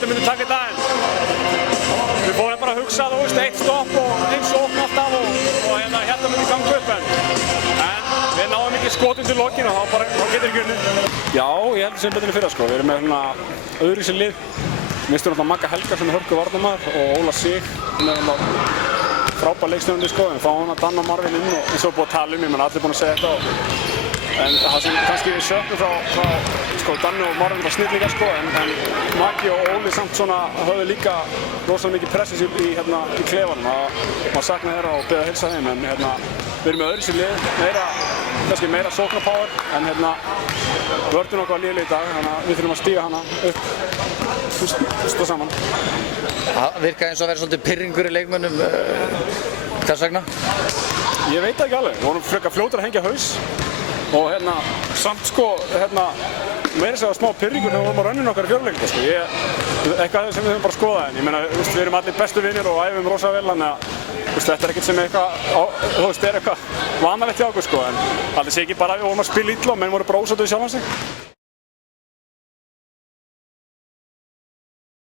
héldum við taka þetta en við fórum bara að hugsa, þú veist, eitt stopp og einn sókn alltaf og héldum við ganga upp en við náðum ekki skotum til lokinu og þá getur ekki unnið. Já, ég held sem betur í fyrra sko. Við erum með svona öðruvísi lið. Mistum náttúrulega Magga Helga sem er hörku varnarmaður og Óla Sig sem er frábær leikstjórnandi sko. Við fáum hann að Dan og Marvin inn og eins og búið að tala um, ég menn allir búin að segja þetta en það sem kannski við söknum frá sko, Danni og Marvin var snillingar sko en Maggi og Óli samt svona höfðu líka rosalega mikið pressis í klefanum. Maður saknaði þeirra og beðið að heilsa þeim en við erum með öðruvísi lið, kannski meira sóknarpower en vörðun okkar var léleg í dag þannig að við þurfum að stíga hana upp og saman. Það virkaði eins og að vera svolítið pirringur í leikmönnum, hvers vegna? Ég veit það ekki alveg, við vorum frekar fljótir að hengja haus og samt sko, meira segja smá pirringur þegar við vorum á rönninu okkar í fjöruleiknum sko. Eitthvað sem við höfum bara skoðað en ég meina, við erum allir bestu vinir og æfum rosa vel þannig að þetta er ekkert sem eitthvað vanalegt hjá okkur sko en það sé ekki bara að við vorum að spila illa og menn voru bara ósáttir við sjálfan sig.